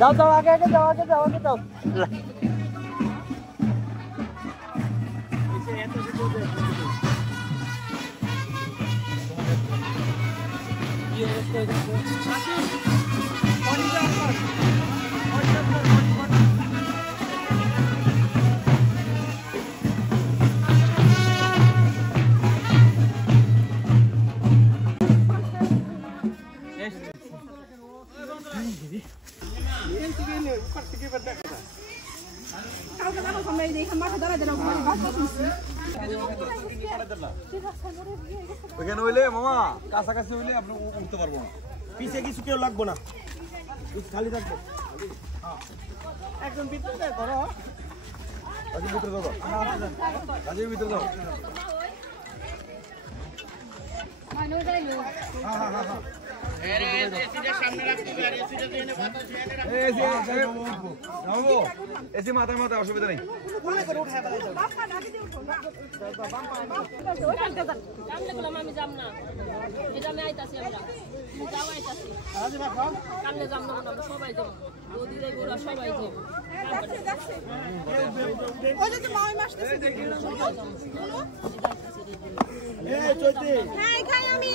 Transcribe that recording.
যাও যাও আগে আগে যাও আগে যাও আগে যাও ওইখানে হইলে মামা কাছাকাছি হইলে আপনি উঠতে পারবো না পিছিয়ে কিছু কেউ লাগবো না খালি থাকবো একদম ভিতরে ধরো কাজের ভিতরে যাও কাজের ভিতরে যাও এসি মাথায় মাথায় অসুবিধা নেই আমি যাম না এটা আমি আইতাছি আমরা যাও আইতাছি কামনে যাম না আমরা সবাই যাবো বৌদিরা গোলা সবাই যাবো ওই যে মাই মাসতেছে এই চলতে হ্যাঁ খাই আমি